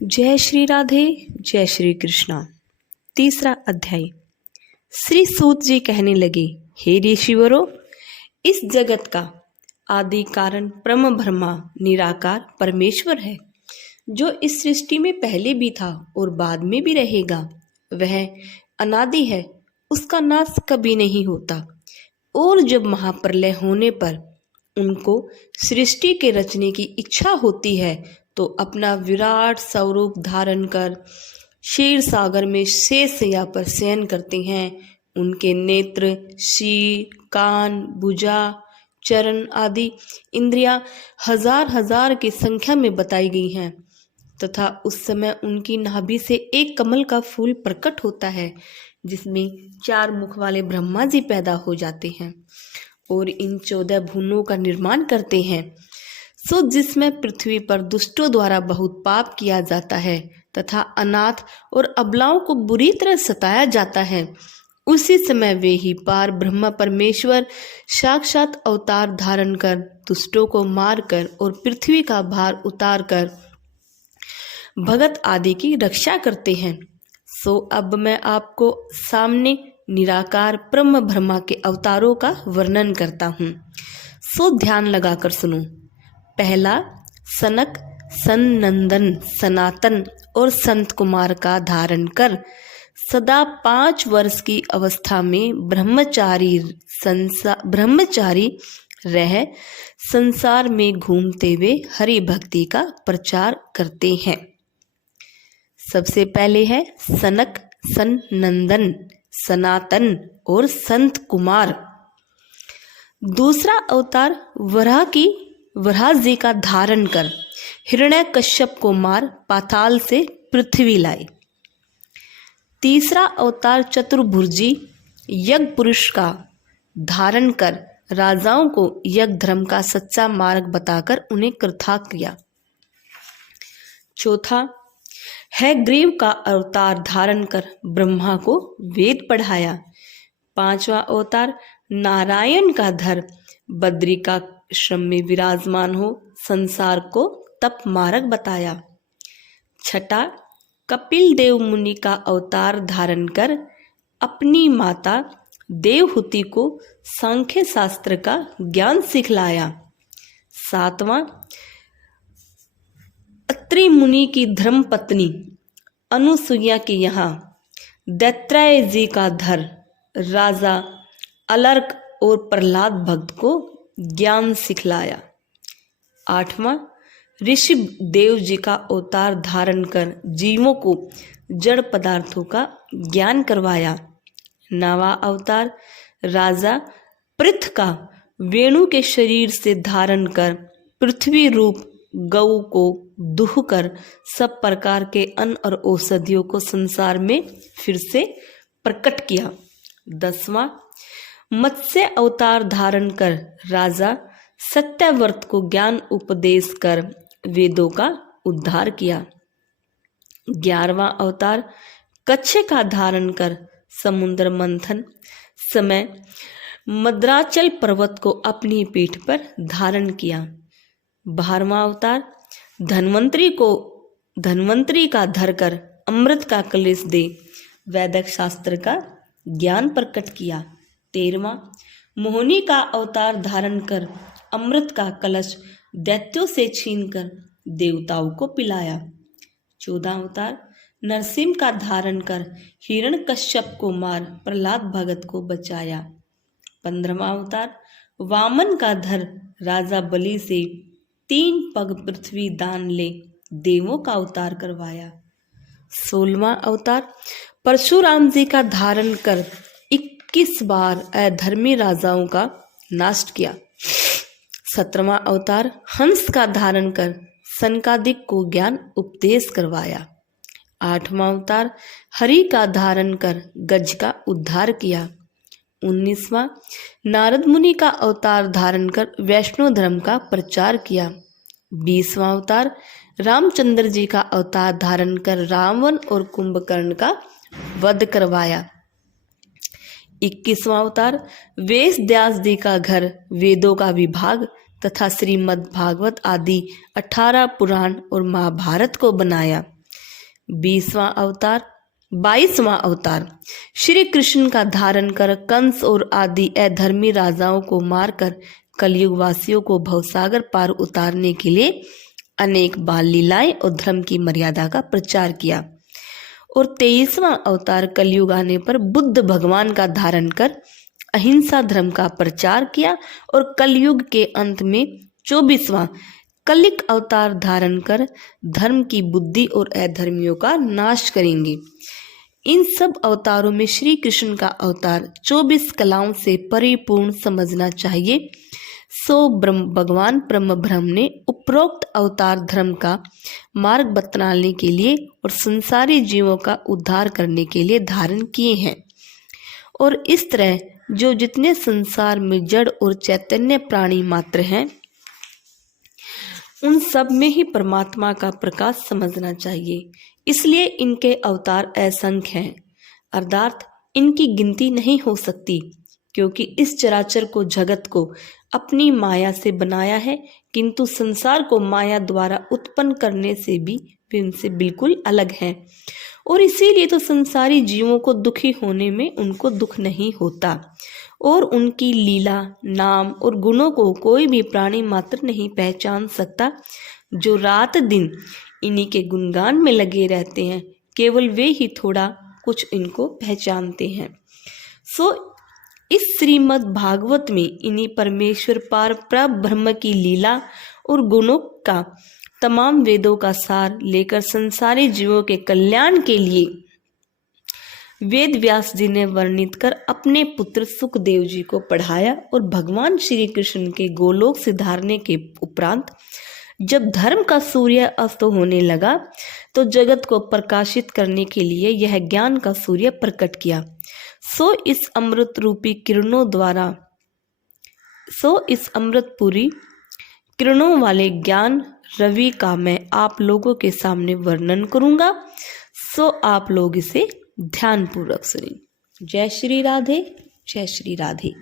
जय श्री राधे, जय श्री कृष्णा। तीसरा अध्याय। श्री सूत जी कहने लगे, हे ऋषिवरों, इस जगत का आदि कारण ब्रह्म ब्रह्मा निराकार परमेश्वर है, जो इस सृष्टि में पहले भी था और बाद में भी रहेगा। वह अनादि है, उसका नाश कभी नहीं होता। और जब महाप्रलय होने पर उनको सृष्टि के रचने की इच्छा होती है तो अपना विराट स्वरूप धारण कर क्षीर सागर में शेषशय्या पर शयन करते हैं। उनके नेत्र, शीर, कान, भुजा, चरण आदि इंद्रियां हजार हजार की संख्या में बताई गई हैं तथा उस समय उनकी नाभि से एक कमल का फूल प्रकट होता है, जिसमें 4 मुख वाले ब्रह्मा जी पैदा हो जाते हैं और इन 14 भुवनों का निर्माण करते हैं। सो जिसमें पृथ्वी पर दुष्टों द्वारा बहुत पाप किया जाता है तथा अनाथ और अबलाओं को बुरी तरह सताया जाता है, उसी समय वे ही पार ब्रह्म परमेश्वर साक्षात अवतार धारण कर दुष्टों को मार कर और पृथ्वी का भार उतार कर भगत आदि की रक्षा करते हैं। सो अब मैं आपको सामने निराकार ब्रह्म ब्रह्मा के अवतारों का वर्णन करता हूँ। सो ध्यान लगाकर सुनो। पहला सनक, सनंदन, सनातन और संत कुमार का धारण कर सदा 5 वर्ष की अवस्था में ब्रह्मचारी रह संसार में घूमते हुए हरि भक्ति का प्रचार करते हैं। सबसे पहले है सनक, सनंदन, सनातन और संत कुमार। दूसरा अवतार वराह जी का धारण कर हिरण्यकश्यप को मार पाताल से पृथ्वी लाए। तीसरा अवतार चतुर्भुजी यज्ञ पुरुष का धारण कर राजाओं को यज्ञ धर्म का सच्चा मार्ग बताकर उन्हें कृतार्थ किया। चौथा है ग्रीव का अवतार धारण कर ब्रह्मा को वेद पढ़ाया। 5वां अवतार नारायण का धर बद्री का श्रम में विराजमान हो संसार को तप मार्ग बताया। छठा कपिल देव मुनि का अवतार धारण कर अपनी माता देवहूति को सांख्य शास्त्र का ज्ञान सिखलाया। 7वां अत्रि मुनि की धर्म पत्नी अनुसुईया के यहाँ दैत्रेय जी का धर राजा अलर्क और प्रहलाद भक्त को ज्ञान सिखलाया। 8वां ऋषि देव जी का अवतार धारण कर जीवों को जड़ पदार्थों का ज्ञान करवाया। 9वां अवतार राजा पृथ का वेणु के शरीर से धारण कर पृथ्वी रूप गऊ को दुह कर सब प्रकार के अन्न और औषधियों को संसार में फिर से प्रकट किया। 10वां मत्स्य अवतार धारण कर राजा सत्यव्रत को ज्ञान उपदेश कर वेदों का उद्धार किया। 11वां अवतार कच्छ का धारण कर समुद्र मंथन समय मद्राचल पर्वत को अपनी पीठ पर धारण किया। 12वां अवतार धन्वंतरी का धर कर अमृत का कलश दे वैदिक शास्त्र का ज्ञान प्रकट किया। 13वां मोहिनी का अवतार धारण कर अमृत का कलश दैत्यों से छीनकर देवताओं को पिलाया। 14वां अवतार नरसिंह का धारण कर हिरण्यकश्यप को मार प्रहलाद भगत को बचाया। 15वां अवतार वामन का धर राजा बलि से 3 पग पृथ्वी दान ले देवों का अवतार करवाया। 16वां अवतार परशुराम जी का धारण कर 21 बार अधर्मी राजाओं का नाश किया। 17वां अवतार हंस का धारण कर सनकादिक को ज्ञान उपदेश करवाया। 8वां अवतार हरि का धारण कर गज का उद्धार किया। 19वां नारद मुनि का अवतार धारण कर वैष्णव धर्म का प्रचार किया। 20वां अवतार रामचंद्र जी का अवतार धारण कर रावण और कुंभकर्ण का वध करवाया। 21वां अवतार वेद व्यास जी का घर वेदों का विभाग तथा श्रीमद् भागवत आदि 18 पुराण और महाभारत को बनाया। 22वां अवतार श्री कृष्ण का धारण कर कंस और आदि अधर्मी राजाओं को मारकर कलयुग वासियों को भवसागर पार उतारने के लिए अनेक बाल लीलाएं और धर्म की मर्यादा का प्रचार किया। और 23वां अवतार कलयुग आने पर बुद्ध भगवान का धारण कर अहिंसा धर्म का प्रचार किया। और कलयुग के अंत में 24वां कलिक अवतार धारण कर धर्म की बुद्धि और अधर्मियों का नाश करेंगे। इन सब अवतारों में श्री कृष्ण का अवतार 24 कलाओं से परिपूर्ण समझना चाहिए। सो भगवान ब्रह्म ब्रह्म ने उपरोक्त अवतार धर्म का मार्ग बतलाने के लिए और संसारी जीवों का उद्धार करने के लिए धारण किए हैं। और इस तरह जो जितने संसार में जड़ और चैतन्य प्राणी मात्र हैं, उन सब में ही परमात्मा का प्रकाश समझना चाहिए। इसलिए इनके अवतार असंख्य हैं, अर्थात इनकी गिनती नहीं हो सकती, क्योंकि इस चराचर को जगत को अपनी माया से बनाया है, किंतु संसार को माया द्वारा उत्पन्न करने से भी वे इनसे बिल्कुल अलग हैं। और इसीलिए तो संसारी जीवों को दुखी होने में उनको दुख नहीं होता। और उनकी लीला, नाम और गुणों को कोई भी प्राणी मात्र नहीं पहचान सकता। जो रात दिन इन्हीं के गुणगान में लगे रहते हैं, केवल वे ही थोड़ा कुछ इनको पहचानते हैं। सो इस श्रीमद् भागवत में इन्हीं परमेश्वर पार ब्रह्म की लीला और गुणों का तमाम वेदों का सार लेकर संसारी जीवों के कल्याण के लिए वेद व्यास जी ने वर्णित कर अपने पुत्र सुखदेव जी को पढ़ाया। और भगवान श्री कृष्ण के गोलोक से धारने के उपरांत जब धर्म का सूर्य अस्त होने लगा, तो जगत को प्रकाशित करने के लिए यह ज्ञान का सूर्य प्रकट किया। सो इस अमृतपुरी किरणों वाले ज्ञान रवि का मैं आप लोगों के सामने वर्णन करूंगा। सो आप लोग इसे ध्यान पूर्वक सुनिए। जय श्री राधे, जय श्री राधे।